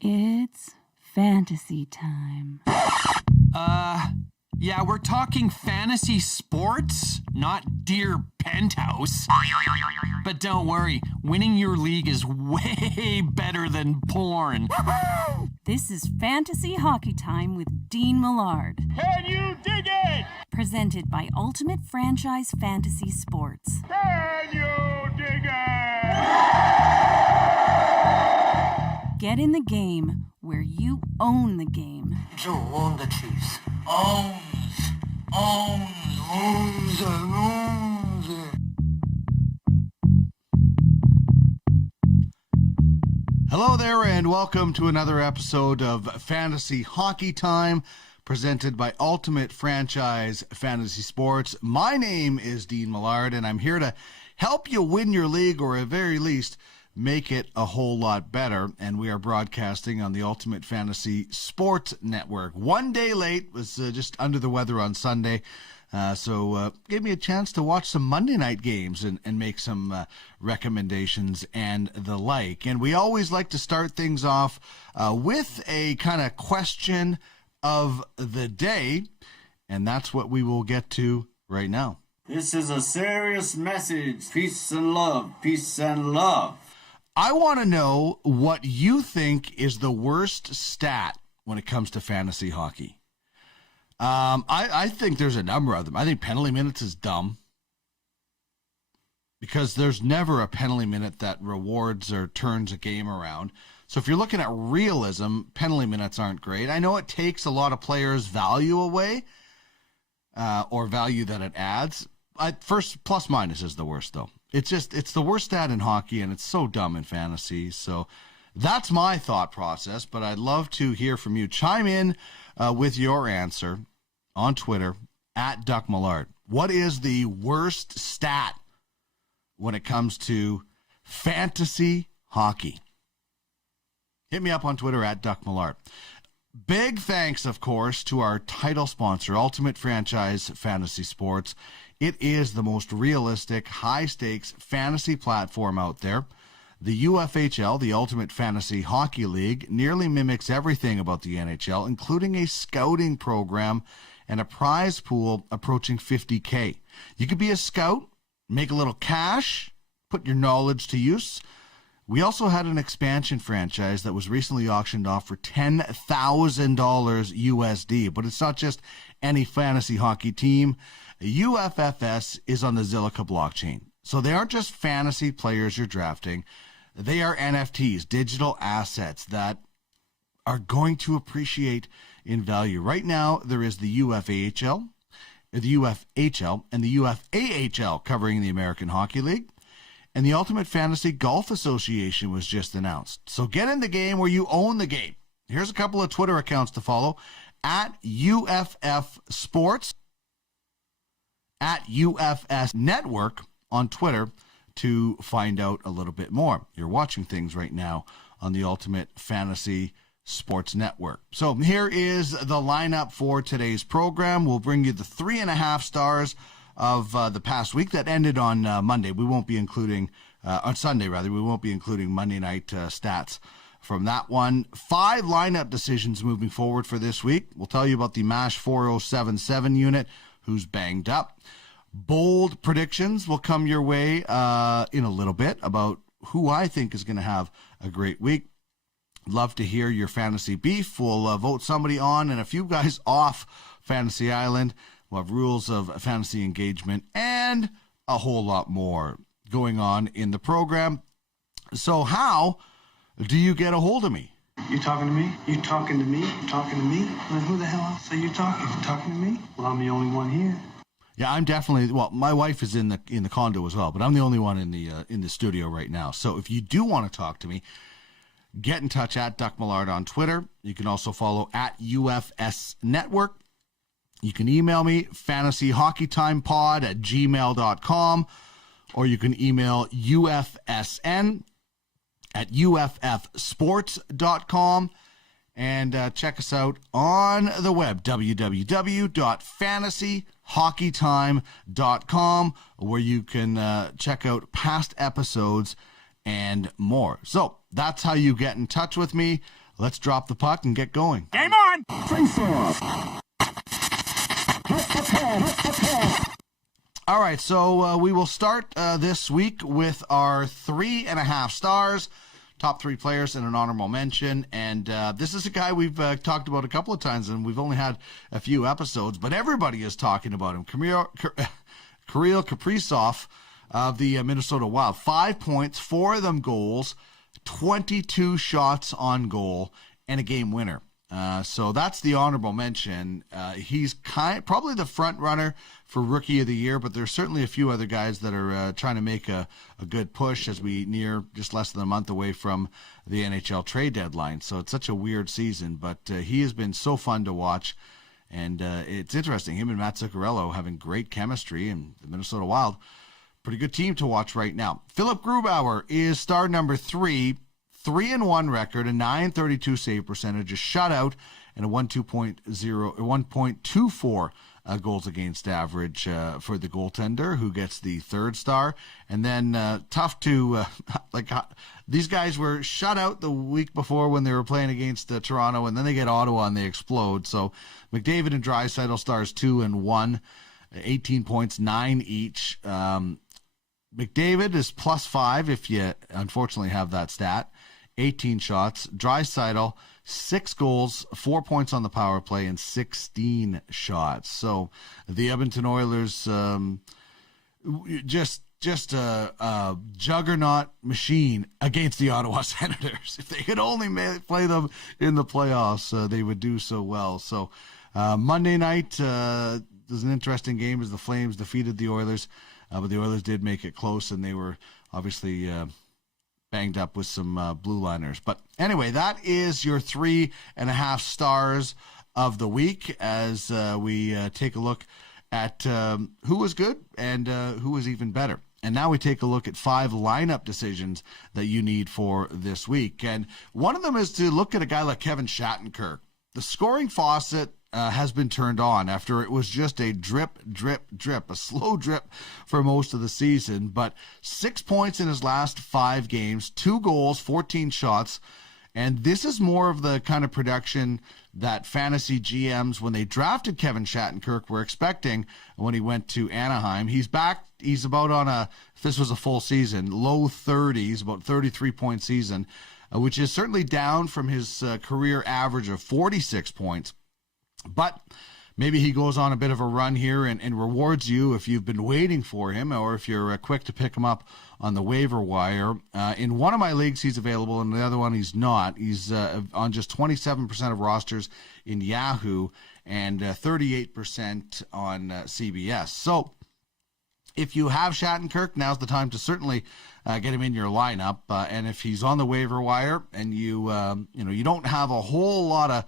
It's fantasy time. Yeah, we're talking fantasy sports, not Dear Penthouse. But don't worry, winning your league is way better than porn. This is Fantasy Hockey Time with Dean Millard. Can you dig it? Presented by Ultimate Franchise Fantasy Sports. Can you dig it? Get in the game where you own the game. Joe own the Chiefs. Owns. Hello there, and welcome to another episode of Fantasy Hockey Time, presented by Ultimate Franchise Fantasy Sports. My name is Dean Millard, and I'm here to help you win your league, or at very least, make it a whole lot better. And we are broadcasting on the Ultimate Fantasy Sports Network. One day late, was just under the weather on Sunday. So gave me a chance to watch some Monday night games and make some recommendations and the like. And we always like to start things off with a kind of question of the day. And that's what we will get to right now. This is a serious message. Peace and love. Peace and love. I want to know what you think is the worst stat when it comes to fantasy hockey. I think there's a number of them. I think penalty minutes is dumb because there's never a penalty minute that rewards or turns a game around. So if you're looking at realism, penalty minutes aren't great. I know it takes a lot of players' value away or value that it adds. First, plus minus is the worst, though. It's the worst stat in hockey, and it's so dumb in fantasy. So that's my thought process, but I'd love to hear from you. Chime in with your answer on Twitter, @DuckMillard. What is the worst stat when it comes to fantasy hockey? Hit me up on Twitter, @DuckMillard. Big thanks, of course, to our title sponsor, Ultimate Franchise Fantasy Sports. It is the most realistic, high-stakes fantasy platform out there. The UFHL, the Ultimate Fantasy Hockey League, nearly mimics everything about the NHL, including a scouting program and a prize pool approaching $50K. You could be a scout, make a little cash, put your knowledge to use. We also had an expansion franchise that was recently auctioned off for $10,000 USD, but it's not just any fantasy hockey team. UFFS is on the Zilliqa blockchain. So they aren't just fantasy players you're drafting. They are NFTs, digital assets that are going to appreciate in value. Right now, there is the UFHL, and the UFAHL covering the American Hockey League. And the Ultimate Fantasy Golf Association was just announced. So get in the game where you own the game. Here's a couple of Twitter accounts to follow. @UFF Sports, @UFS Network on Twitter to find out a little bit more. You're watching things right now on the Ultimate Fantasy Sports Network. So here is the lineup for today's program. We'll bring you the 3.5 stars of the past week that ended on Monday. We won't be including, on Sunday rather, we won't be including Monday night stats from that one. 5 lineup decisions moving forward for this week. We'll tell you about the MASH 4077 unit, who's banged up. Bold predictions will come your way in a little bit about who I think is going to have a great week. Love to hear your fantasy beef. We'll vote somebody on and a few guys off Fantasy Island. We'll have rules of fantasy engagement and a whole lot more going on in the program. So how do you get a hold of me? You talking to me? You talking to me? You talking to me? Then who the hell else are you talking? You talking to me? Well, I'm the only one here. Yeah, I'm definitely. Well, my wife is in the condo as well, but I'm the only one in the studio right now. So if you do want to talk to me, get in touch @DuckMillard on Twitter. You can also follow @UFS Network. You can email me fantasyhockeytimepod@gmail.com, or you can email UFSN@UFFsports.com. And check us out on the web, www.fantasyhockeytime.com, where you can check out past episodes and more. So that's how you get in touch with me. let's drop the puck and get going. Game on! All right, so we will start this week with our 3.5 stars, top 3 players and an honorable mention. And this is a guy we've talked about a couple of times, and we've only had a few episodes, but everybody is talking about him. Kirill Kaprizov of the Minnesota Wild. 5 points, 4 of them goals, 22 shots on goal, and a game winner. So that's the honorable mention. He's probably the front runner for Rookie of the Year, but there's certainly a few other guys that are trying to make a good push as we near just less than a month away from the NHL trade deadline. So it's such a weird season, but he has been so fun to watch. And it's interesting. Him and Matt Zuccarello having great chemistry, and the Minnesota Wild, pretty good team to watch right now. Philip Grubauer is star number 3. 3-1 record, a .932 save percentage, a shutout, and a 1.24 goals against average for the goaltender, who gets the 3rd star. And then tough to these guys were shut out the week before when they were playing against Toronto, and then they get Ottawa and they explode. So McDavid and Draisaitl stars 2 and 1, 18 points, 9 each. McDavid is +5 if you unfortunately have that stat. 18 shots. Draisaitl, 6 goals, 4 points on the power play, and 16 shots. So the Edmonton Oilers, just a juggernaut machine against the Ottawa Senators. If they could only play them in the playoffs, they would do so well. So Monday night was an interesting game as the Flames defeated the Oilers, but the Oilers did make it close, and they were obviously banged up with some blue liners. But anyway, that is your 3.5 stars of the week as we take a look at who was good and who was even better. And now we take a look at 5 lineup decisions that you need for this week. And one of them is to look at a guy like Kevin Shattenkirk. The scoring faucet has been turned on after it was just a drip, a slow drip for most of the season. But 6 points in his last 5 games, 2 goals, 14 shots. And this is more of the kind of production that fantasy GMs, when they drafted Kevin Shattenkirk, were expecting when he went to Anaheim. He's back. He's about on if this was a full season, low 30s, about 33-point season, which is certainly down from his career average of 46 points. But maybe he goes on a bit of a run here and rewards you if you've been waiting for him, or if you're quick to pick him up on the waiver wire. In one of my leagues, he's available, and the other one he's not. He's on just 27% of rosters in Yahoo and 38% on CBS. So if you have Shattenkirk, now's the time to certainly get him in your lineup. And if he's on the waiver wire and you don't have a whole lot of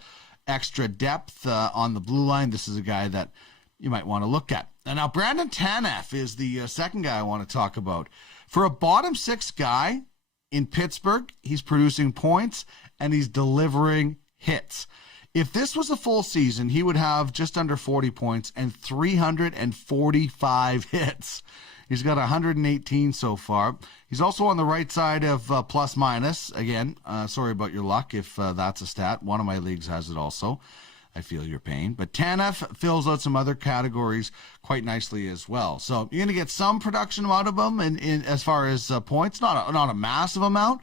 extra depth on the blue line, this is a guy that you might want to look at. And now Brandon Tanev is the second guy I want to talk about. For a bottom 6 guy in Pittsburgh, he's producing points and he's delivering hits. If this was a full season, he would have just under 40 points and 345 hits. He's got 118 so far. He's also on the right side of plus minus. Again, sorry about your luck if that's a stat. One of my leagues has it also. I feel your pain. But Tanev fills out some other categories quite nicely as well. So you're going to get some production out of him in as far as points. Not a massive amount.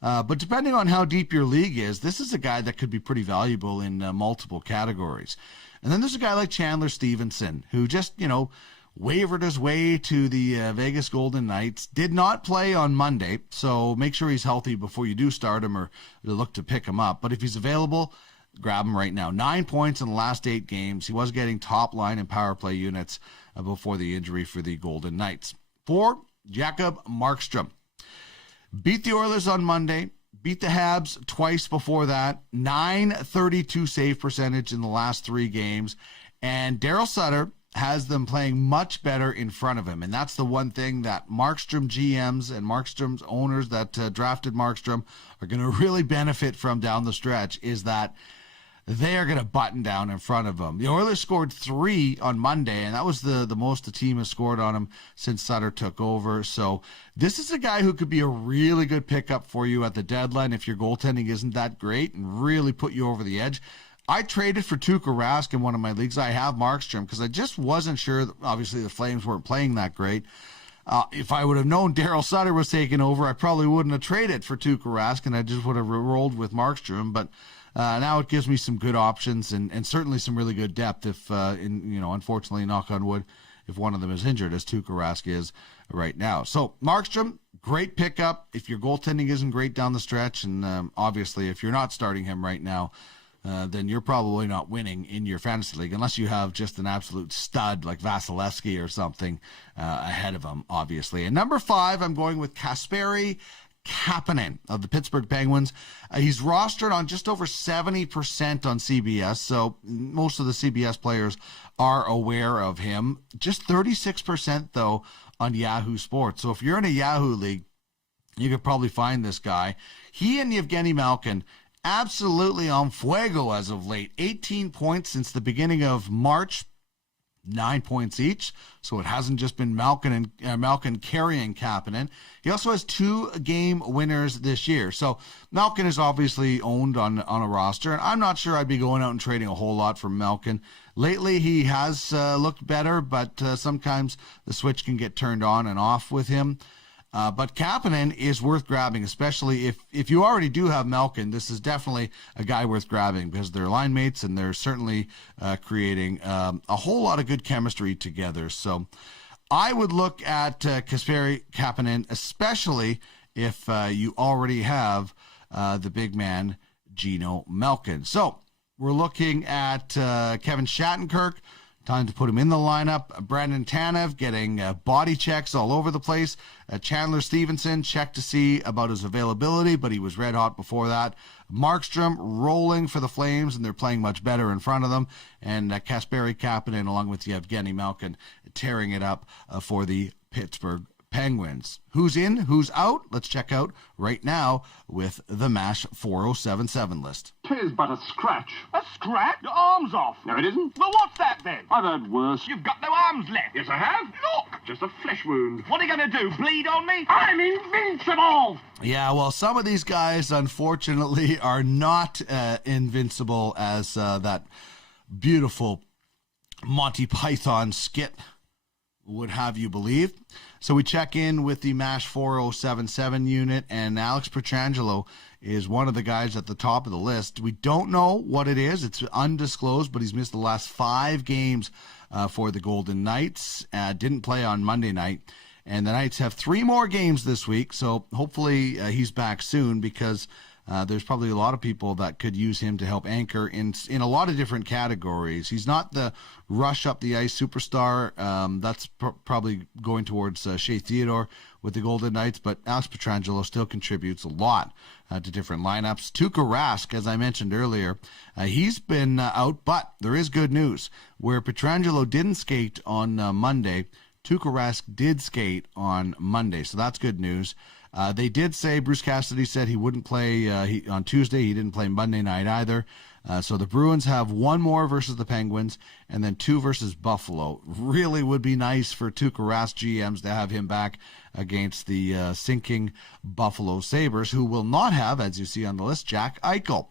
But depending on how deep your league is, this is a guy that could be pretty valuable in multiple categories. And then there's a guy like Chandler Stevenson, who just, wavered his way to the Vegas Golden Knights. Did not play on Monday, so make sure he's healthy before you do start him or look to pick him up. But if he's available, grab him right now. 9 points in the last 8 games. He was getting top line and power play units before the injury for the Golden Knights. 4, Jacob Markstrom. Beat the Oilers on Monday. Beat the Habs twice before that. .932 save percentage in the last 3 games. And Daryl Sutter has them playing much better in front of him. And that's the one thing that Markstrom GMs and Markstrom's owners that drafted Markstrom are going to really benefit from down the stretch, is that they are going to button down in front of them. The Oilers scored 3 on Monday, and that was the most the team has scored on them since Sutter took over. So this is a guy who could be a really good pickup for you at the deadline if your goaltending isn't that great and really put you over the edge. I traded for Tuukka Rask in one of my leagues. I have Markstrom because I just wasn't sure. Obviously, the Flames weren't playing that great. If I would have known Daryl Sutter was taking over, I probably wouldn't have traded for Tuukka Rask, and I just would have rolled with Markstrom. But now it gives me some good options and certainly some really good depth if, unfortunately, knock on wood, if one of them is injured, as Tuukka Rask is right now. So Markstrom, great pickup if your goaltending isn't great down the stretch, and obviously if you're not starting him right now, then you're probably not winning in your fantasy league unless you have just an absolute stud like Vasilevsky or something ahead of him, obviously. And number 5, I'm going with Kasperi Kapanen of the Pittsburgh Penguins. He's rostered on just over 70% on CBS, so most of the CBS players are aware of him. Just 36%, though, on Yahoo Sports. So if you're in a Yahoo league, you could probably find this guy. He and Evgeny Malkin absolutely on fuego as of late. 18 points since the beginning of March, 9 points each. So it hasn't just been Malkin carrying Kapanen. He also has 2 game winners this year. So Malkin is obviously owned on a roster, and I'm not sure I'd be going out and trading a whole lot for Malkin. Lately, he has looked better, but sometimes the switch can get turned on and off with him. But Kapanen is worth grabbing, especially if you already do have Malkin. This is definitely a guy worth grabbing because they're line mates and they're certainly creating a whole lot of good chemistry together. So I would look at Kasperi Kapanen, especially if you already have the big man, Geno Malkin. So we're looking at Kevin Shattenkirk. Time to put him in the lineup. Brandon Tanev getting body checks all over the place. Chandler Stevenson checked to see about his availability, but he was red hot before that. Markstrom rolling for the Flames, and they're playing much better in front of them. And Kasperi Kapanen, along with Evgeny Malkin, tearing it up for the Pittsburgh Penguins. Who's in, who's out? Let's check out right now with the MASH 4077 list. 'Tis but a scratch. A scratch? Your arm's off. No, it isn't. Well, what's that then? I've heard worse. You've got no arms left. Yes, I have. Look! Just a flesh wound. What are you going to do, bleed on me? I'm invincible! Yeah, well, some of these guys, unfortunately, are not invincible as that beautiful Monty Python skit would have you believe. So we check in with the MASH 4077 unit, and Alex Pietrangelo is one of the guys at the top of the list. We don't know what it is. It's undisclosed, but he's missed the last 5 games for the Golden Knights. Didn't play on Monday night. And the Knights have 3 more games this week, so hopefully he's back soon because there's probably a lot of people that could use him to help anchor in a lot of different categories. He's not the rush up the ice superstar. That's probably going towards Shea Theodore with the Golden Knights, but Alex Pietrangelo still contributes a lot to different lineups. Tuukka Rask, as I mentioned earlier, he's been out, but there is good news. Where Pietrangelo didn't skate on Monday, Tuukka Rask did skate on Monday, so that's good news. They did say, Bruce Cassidy said he wouldn't play on Tuesday. He didn't play Monday night either. So the Bruins have 1 more versus the Penguins and then 2 versus Buffalo. Really would be nice for Tuukka Rask GMs to have him back against the sinking Buffalo Sabres, who will not have, as you see on the list, Jack Eichel,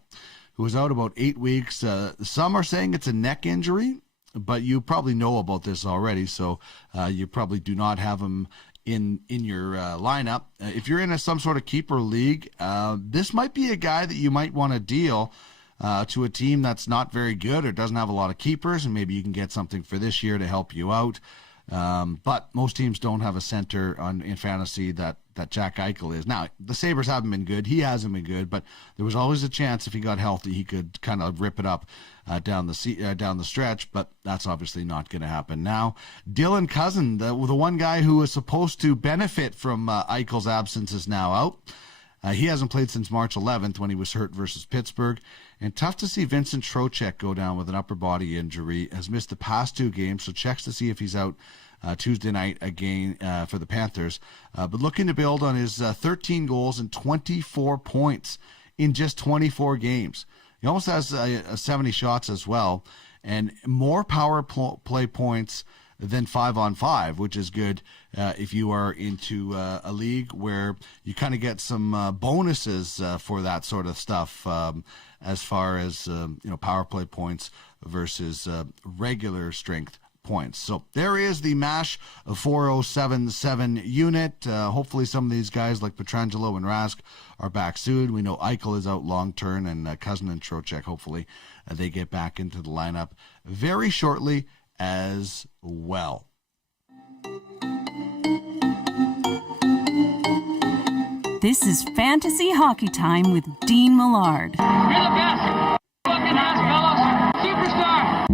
who is out about 8 weeks. Some are saying it's a neck injury, but you probably know about this already, so you probably do not have him in your lineup. If you're in some sort of keeper league, this might be a guy that you might want to deal to a team that's not very good or doesn't have a lot of keepers, and maybe you can get something for this year to help you out. But most teams don't have a center in fantasy that Jack Eichel is. Now, the Sabres haven't been good. He hasn't been good, but there was always a chance if he got healthy, he could kind of rip it up down the stretch, but that's obviously not going to happen now. Dylan Cousin, the one guy who was supposed to benefit from Eichel's absence, is now out. He hasn't played since March 11th when he was hurt versus Pittsburgh. And tough to see Vincent Trocheck go down with an upper body injury. Has missed the past 2 games, so checks to see if he's out Tuesday night again for the Panthers. But looking to build on his 13 goals and 24 points in just 24 games. He almost has 70 shots as well, and more power play points than 5-on-5, which is good if you are into a league where you kind of get some bonuses for that sort of stuff as far as power play points versus regular strength points. So there is the MASH 4077 unit. Hopefully some of these guys like Pietrangelo and Rask are back soon. We know Eichel is out long term, and Cousin and Trocheck, hopefully they get back into the lineup very shortly as well. This is Fantasy Hockey Time with Dean Millard. You're the best. Fucking ass, fellas. Superstar.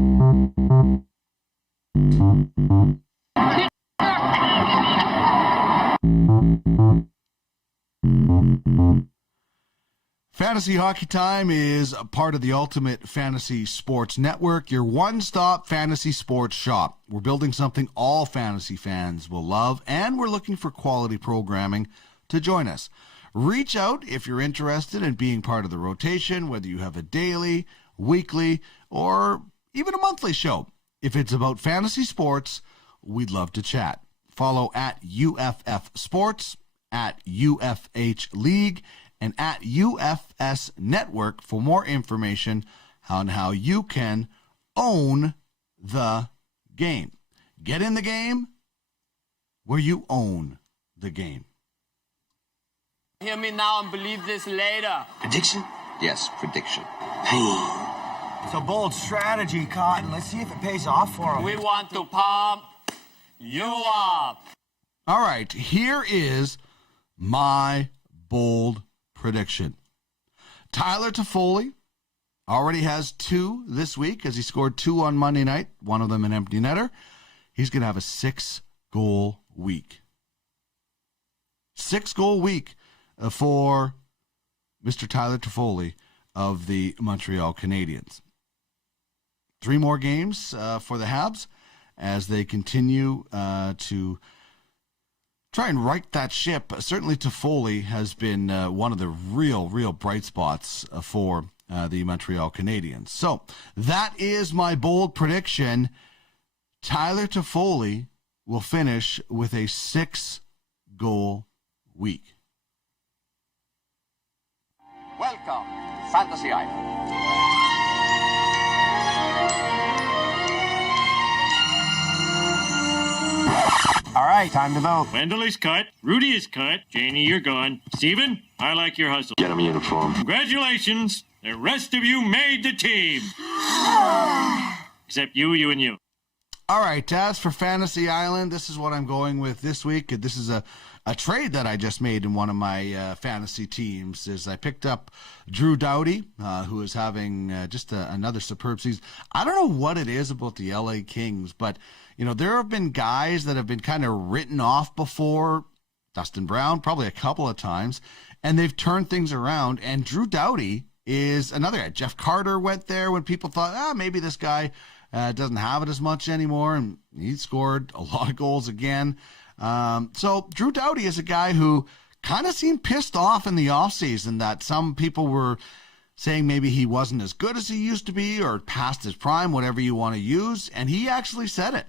Fantasy Hockey Time is a part of the Ultimate Fantasy Sports Network, your one-stop fantasy sports shop. We're building something all fantasy fans will love, and we're looking for quality programming to join us. Reach out if you're interested in being part of the rotation, whether you have a daily, weekly, or even a monthly show. If it's about fantasy sports, we'd love to chat. Follow at UFF Sports, at UFH League, and at UFS Network for more information on how you can own the game. Get in the game where you own the game. Hear me now and believe this later. Prediction? Yes, prediction. Pain. It's a bold strategy, Cotton. Let's see if it pays off for him. We want to pump you up. All right, here is my bold prediction. Tyler Toffoli already has 2 this week as he scored 2 on Monday night, one of them an empty netter. He's going to have a 6-goal week. 6-goal week for Mr. Tyler Toffoli of the Montreal Canadiens. 3 more games for the Habs as they continue to try and right that ship. Certainly Toffoli has been one of the real bright spots for the Montreal Canadiens. So that is my bold prediction. Tyler Toffoli will finish with a 6-goal week. Welcome to Fantasy Island. All right, time to vote. Wendell is cut. Rudy is cut. Janie, you're gone. Steven, I like your hustle. Get him a uniform. Congratulations. The rest of you made the team. Except you, and you. All right, as for Fantasy Island, this is what I'm going with this week. This is a trade that I just made in one of my fantasy teams. Is I picked up Drew Doughty, who is having just another superb season. I don't know what it is about the LA Kings, but there have been guys that have been kind of written off before. Dustin Brown, probably a couple of times, and they've turned things around. And Drew Doughty is another guy. Jeff Carter went there when people thought, maybe this guy doesn't have it as much anymore, and he scored a lot of goals again. So Drew Doughty is a guy who kind of seemed pissed off in the offseason that some people were saying maybe he wasn't as good as he used to be or past his prime, whatever you want to use, and he actually said it.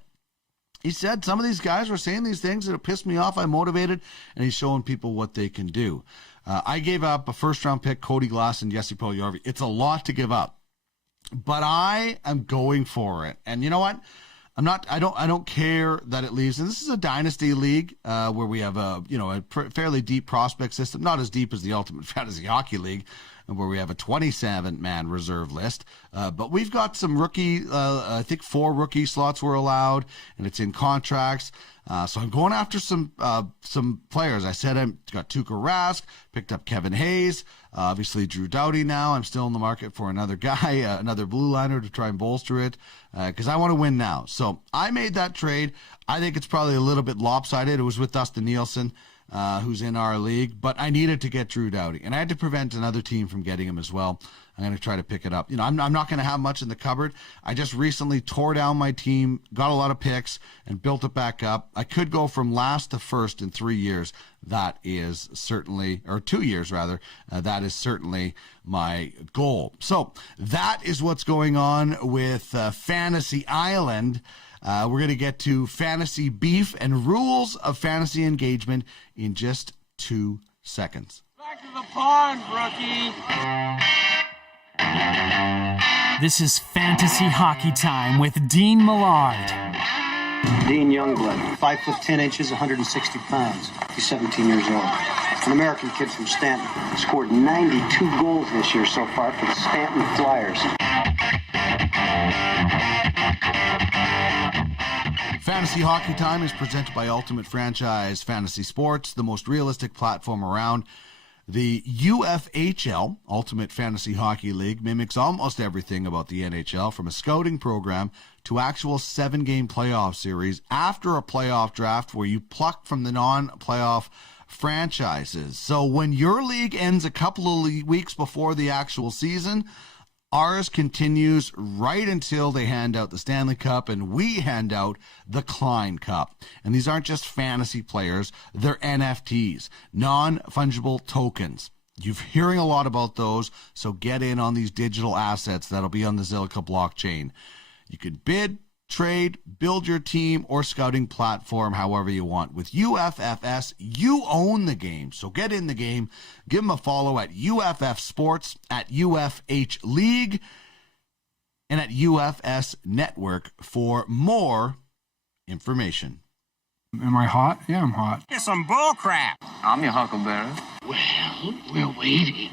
He said, some of these guys were saying these things that have pissed me off. I'm motivated, and he's showing people what they can do. I gave up a first-round pick, Cody Glass and Jesse Puljujarvi. It's a lot to give up, but I am going for it. And you know what? I don't care that it leaves. And this is a dynasty league where we have a fairly deep prospect system, not as deep as the Ultimate Fantasy Hockey League, where we have a 27-man reserve list. But we've got some rookie, I think 4 rookie slots were allowed, and it's in contracts. So I'm going after some players. I said I got Tuukka Rask, picked up Kevin Hayes, obviously Drew Doughty now. I'm still in the market for another guy, another blue liner to try and bolster it because I want to win now. So I made that trade. I think it's probably a little bit lopsided. It was with Dustin Nielsen. who's in our league, but I needed to get Drew Doughty, and I had to prevent another team from getting him as well. I'm going to try to pick it up. I'm not going to have much in the cupboard. I just recently tore down my team, got a lot of picks, and built it back up. I could go from last to first in 3 years. That is certainly, or 2 years rather, that is certainly my goal. So that is what's going on with Fantasy Island. We're going to get to fantasy beef and rules of fantasy engagement in just 2 seconds. Back to the pond, rookie. This is Fantasy Hockey Time with Dean Millard. Dean Youngblood, 5'10", 160 pounds. He's 17 years old. An American kid from Stanton. Scored 92 goals this year so far for the Stanton Flyers. Fantasy Hockey Time is presented by Ultimate Franchise Fantasy Sports, the most realistic platform around. The UFHL, Ultimate Fantasy Hockey League, mimics almost everything about the NHL, from a scouting program to actual 7-game playoff series after a playoff draft where you pluck from the non-playoff franchises. So when your league ends a couple of weeks before the actual season, ours continues right until they hand out the Stanley Cup, and we hand out the Klein Cup. And these aren't just fantasy players, they're NFTs, non-fungible tokens. You're hearing a lot about those, so get in on these digital assets that'll be on the Zilliqa blockchain. You can bid, trade, build your team or scouting platform however you want. With UFFS, you own the game. So get in the game. Give them a follow at UFF Sports, at UFH League, and at UFS Network for more information. Am I hot? Yeah, I'm hot. It's some bull crap. I'm your huckleberry. Well, we're waiting.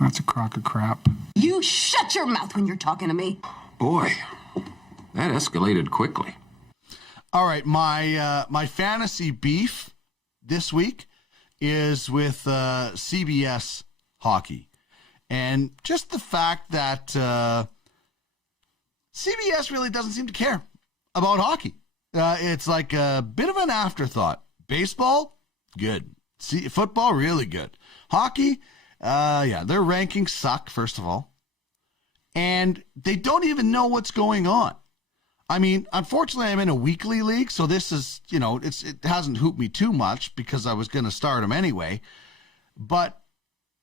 That's a crock of crap. You shut your mouth when you're talking to me. Boy, that escalated quickly. All right, my fantasy beef this week is with CBS Hockey. And just the fact that CBS really doesn't seem to care about hockey. It's like a bit of an afterthought. Baseball, good. Football, really good. Hockey, their rankings suck, first of all. And they don't even know what's going on. I mean, unfortunately, I'm in a weekly league, so this is, it hasn't hooped me too much because I was going to start them anyway. But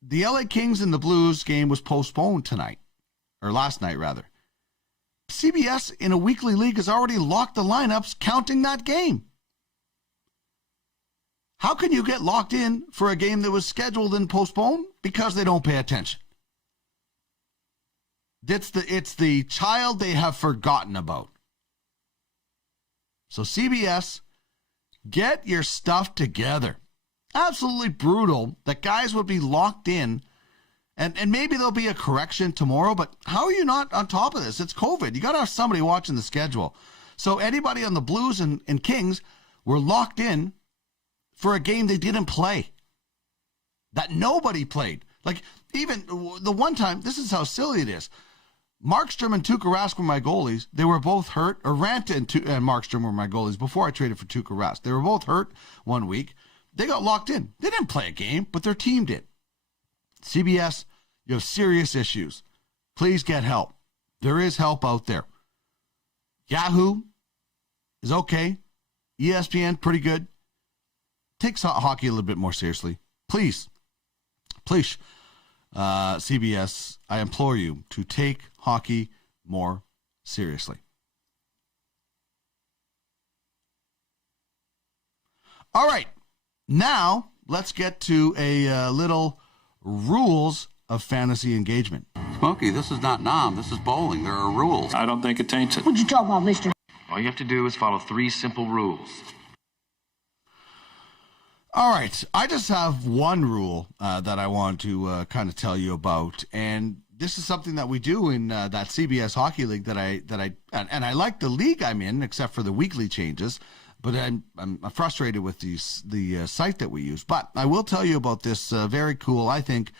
the LA Kings and the Blues game was postponed tonight, or last night, rather. CBS in a weekly league has already locked the lineups counting that game. How can you get locked in for a game that was scheduled and postponed? Because they don't pay attention. It's the child they have forgotten about. So CBS, get your stuff together. Absolutely brutal that guys would be locked in, and maybe there'll be a correction tomorrow, but how are you not on top of this? It's COVID. You got to have somebody watching the schedule. So anybody on the Blues and Kings were locked in for a game they didn't play, that nobody played. Like, even the one time, this is how silly it is. Markstrom and Tuukka Rask were my goalies. They were both hurt. Or Ranta and Markstrom were my goalies before I traded for Tuukka Rask. They were both hurt one week. They got locked in. They didn't play a game, but their team did. CBS, you have serious issues. Please get help. There is help out there. Yahoo is okay. ESPN, pretty good. Takes hockey a little bit more seriously. Please, CBS, I implore you to take hockey more seriously. All right, now let's get to a little rules of fantasy engagement. Smokey, this is not Nam. This is bowling. There are rules. I don't think it taints it. What'd you talk about, mister? All you have to do is follow 3 simple rules. All right, I just have one rule that I want to kind of tell you about, and this is something that we do in that CBS Hockey League that I like the league I'm in, except for the weekly changes, but I'm frustrated with the site that we use. But I will tell you about this very cool, I think,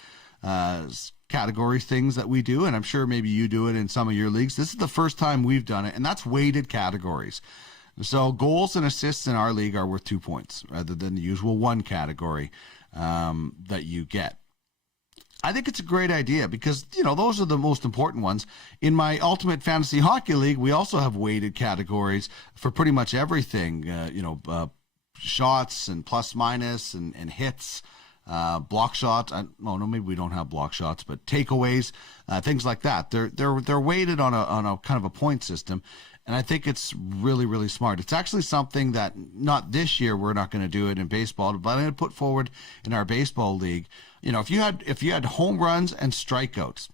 category things that we do, and I'm sure maybe you do it in some of your leagues. This is the first time we've done it, and that's weighted categories. So goals and assists in our league are worth 2 points rather than the usual one category that you get. I think it's a great idea because, those are the most important ones. In my Ultimate Fantasy Hockey League, we also have weighted categories for pretty much everything, shots and plus minus and hits, block shots. Maybe we don't have block shots, but takeaways, things like that. They're weighted on a kind of a point system. And I think it's really, really smart. It's actually something that not this year, we're not going to do it in baseball, but I'm going to put forward in our baseball league. If you had home runs and strikeouts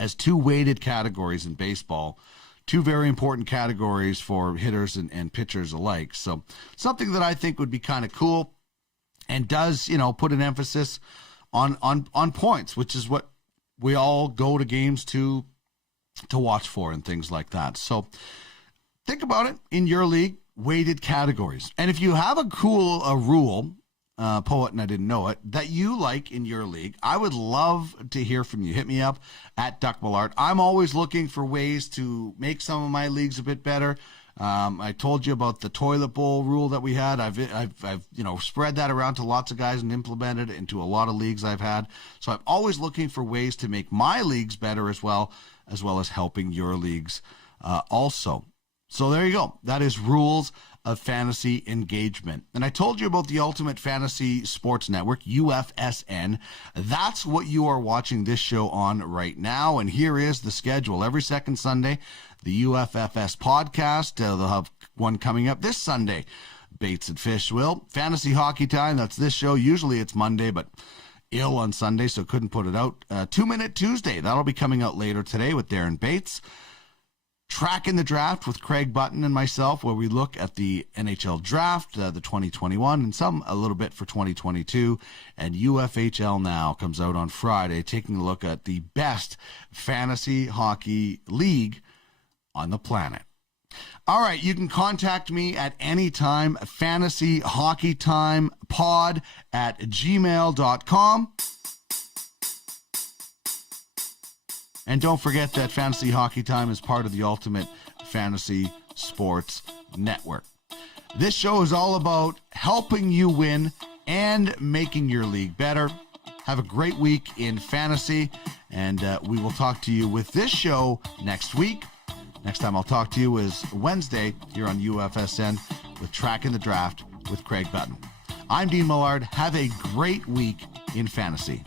as two weighted categories in baseball, two very important categories for hitters and pitchers alike. So something that I think would be kind of cool and does, put an emphasis on points, which is what we all go to games to watch for and things like that. So think about it in your league, weighted categories. And if you have a cool rule, poet, and I didn't know it, that you like in your league, I would love to hear from you. Hit me up at Duck Millard. I'm always looking for ways to make some of my leagues a bit better. I told you about the toilet bowl rule that we had. I've spread that around to lots of guys and implemented it into a lot of leagues I've had. So I'm always looking for ways to make my leagues better as well as helping your leagues also. So there you go. That is Rules of Fantasy Engagement. And I told you about the Ultimate Fantasy Sports Network, UFSN. That's what you are watching this show on right now. And here is the schedule. Every second Sunday, the UFFS podcast. They'll have one coming up this Sunday. Bates and Fish will. Fantasy Hockey Time, that's this show. Usually it's Monday, but ill on Sunday, so couldn't put it out. 2 Minute Tuesday, that'll be coming out later today with Darren Bates. Tracking the Draft with Craig Button and myself, where we look at the NHL Draft, the 2021, and a little bit for 2022. And UFHL Now comes out on Friday, taking a look at the best fantasy hockey league on the planet. All right, you can contact me at any time, fantasyhockeytimepod@gmail.com. And don't forget that Fantasy Hockey Time is part of the Ultimate Fantasy Sports Network. This show is all about helping you win and making your league better. Have a great week in fantasy, and we will talk to you with this show next week. Next time I'll talk to you is Wednesday here on UFSN with Tracking the Draft with Craig Button. I'm Dean Millard. Have a great week in fantasy.